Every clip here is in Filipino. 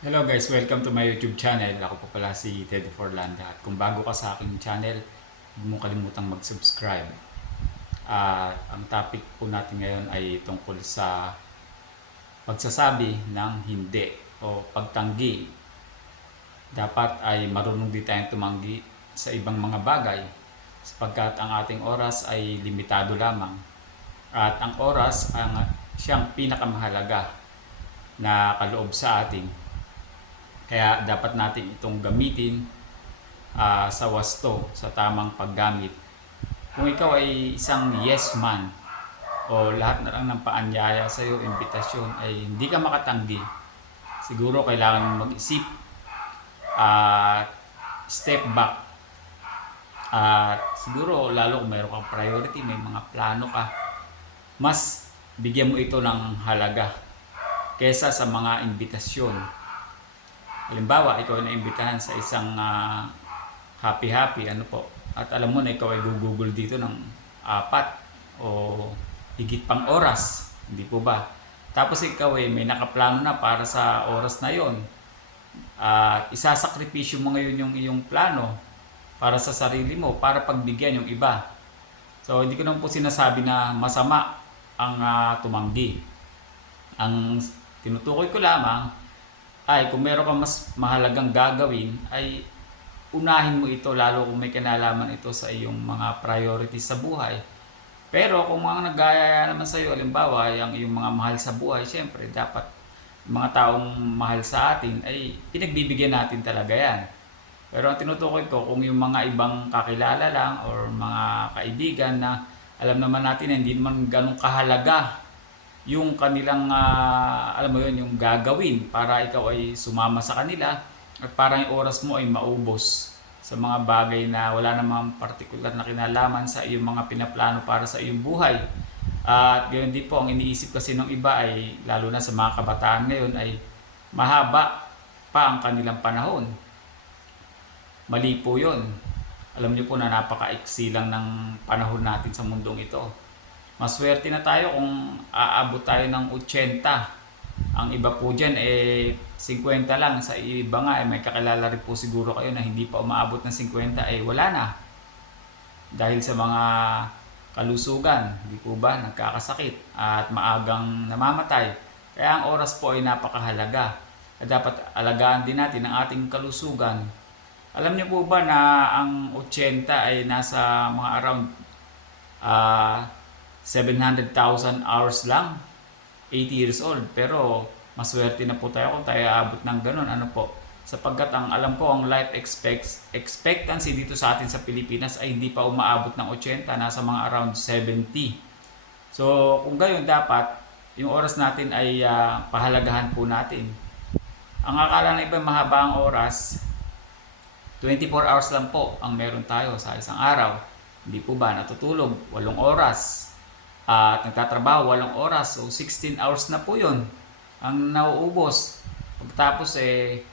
Hello guys, welcome to my YouTube channel. Ako po pala si Teddy Forlanda. At kung bago ka sa aking channel, huwag mo kalimutang mag-subscribe. At ang topic po natin ngayon ay tungkol sa pagsasabi ng hindi o pagtanggi. Dapat ay marunong din tayong tumanggi sa ibang mga bagay sapagkat ang ating oras ay limitado lamang. At ang oras ang siyang pinakamahalaga na kaloob sa atin kaya dapat natin itong gamitin ah, sa wasto, sa tamang paggamit. Kung ikaw ay isang yes man o lahat na lang ng paanyaya sa iyo, imbitasyon ay hindi ka makatanggi, siguro kailangan mag-isip at step back. At siguro lalo kung mayroon kang priority, may mga plano ka, mas bigyan mo ito ng halaga kesa sa mga imbitasyon Halimbawa, ikaw ay naimbitahan sa isang ah, happy-happy, ano po, at alam mo na ikaw ay gugugol dito ng apat o higit pang oras, hindi po ba? Tapos ikaw ay may nakaplano na para sa oras na yon. At isasakripisyo mo ngayon yung iyong plano para sa sarili mo, para pagbigyan yung iba. So, hindi ko naman po sinasabi na masama ang ah, tumanggi. Ang tinutukoy ko lamang ay kung meron kang mas mahalagang gagawin ay unahin mo ito lalo kung may kinalaman ito sa iyong mga priorities sa buhay. Pero kung mga nagaya naman sa iyo, halimbawa, yung iyong mga mahal sa buhay, syempre dapat mga taong mahal sa atin ay pinagbibigyan natin talaga yan. Pero ang tinutukoy ko, kung yung mga ibang kakilala lang or mga kaibigan na alam naman natin na hindi naman ganun kahalaga yung kanilang ah, alam mo yun yung gagawin para ikaw ay sumama sa kanila at parang yung oras mo ay maubos sa mga bagay na wala namang partikular na kinalaman sa iyong mga pinaplano para sa iyong buhay. At ganoon din po, ang iniisip kasi ng iba ay, lalo na sa mga kabataan ngayon, ay mahaba pa ang kanilang panahon. Mali po yun. Alam niyo po na napaka-iksi lang ng panahon natin sa mundong ito. Maswerte na tayo kung aabot tayo ng 80. Ang iba po dyan eh 50 lang. Sa iba nga eh, may kakilala rin po siguro kayo na hindi pa umaabot ng 50 eh wala na. Dahil sa mga kalusugan, hindi po ba, nagkakasakit at maagang namamatay. Kaya ang oras po ay napakahalaga. At dapat alagaan din natin ang ating kalusugan. Alam niyo po ba na ang 80 ay nasa mga around ah 700,000 hours lang. 80 years old. Pero maswerte na po tayo kung tayo aabot ng ganun. Ano po? Sapagkat ang alam ko ang life expects, expectancy dito sa atin sa Pilipinas ay hindi pa umaabot ng 80, nasa mga around 70. So kung gayon dapat, yung oras natin ay ah, pahalagahan po natin. Ang akala ng iba mahaba ang oras, 24 hours lang po ang meron tayo sa isang araw. Hindi po ba natutulog? 8 oras at nagtatrabaho walong oras. So 16 hours na po yun ang nauubos. Pagtapos eh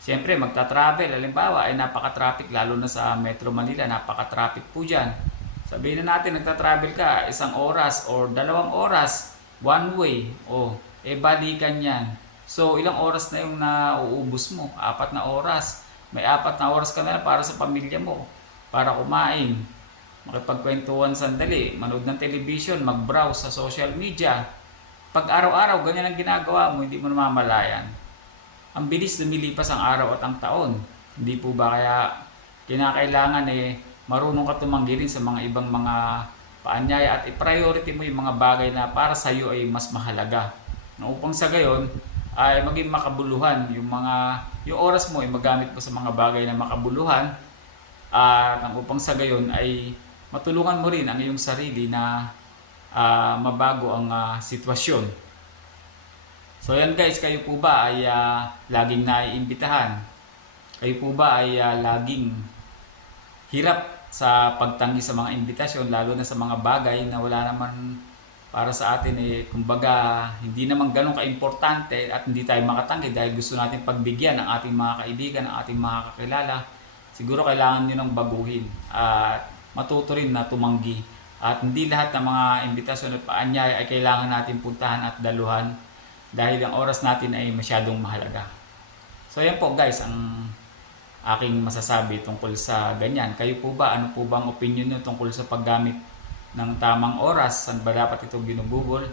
siyempre magta-travel. Halimbawa ay napaka-traffic lalo na sa Metro Manila napaka-traffic po dyan. Sabihin na natin nagta-travel ka isang oras or dalawang oras one way. O eh balikan yan. So ilang oras na yung nauubos mo? Apat na oras. May apat na oras ka na para sa pamilya mo para kumain makipagkwentuhan sandali, manood ng television, mag-browse sa social media. Pag araw-araw, ganyan ang ginagawa mo, hindi mo namamalayan. Ang bilis lumilipas ang araw at ang taon. Hindi po ba kaya kinakailangan eh marunong ka tumanggi rin sa mga ibang mga paanyaya at i-priority mo yung mga bagay na para sa iyo ay mas mahalaga. Na upang sa gayon ay maging makabuluhan yung mga yung oras mo ay magamit mo sa mga bagay na makabuluhan at ang upang sa gayon ay matulungan mo rin ang iyong sarili na uh, mabago ang uh, sitwasyon. So yan guys, kayo po ba ay uh, laging naiimbitahan? Kayo po ba ay uh, laging hirap sa pagtanggi sa mga imbitasyon lalo na sa mga bagay na wala naman para sa atin eh kumbaga hindi naman ganun kaimportante at hindi tayo makatanggi dahil gusto natin pagbigyan ng ating mga kaibigan, ng ating mga kakilala siguro kailangan nyo nang baguhin at matuto rin na tumanggi. At hindi lahat ng mga imbitasyon at paanyaya ay kailangan natin puntahan at daluhan dahil ang oras natin ay masyadong mahalaga. So yan po guys, ang aking masasabi tungkol sa ganyan. Kayo po ba, ano po ba ang opinion nyo tungkol sa paggamit ng tamang oras? Saan ba dapat ito ginugugol?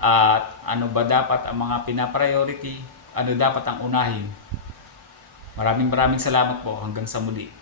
At ano ba dapat ang mga pinapriority? Ano dapat ang unahin? Maraming maraming salamat po. Hanggang sa muli.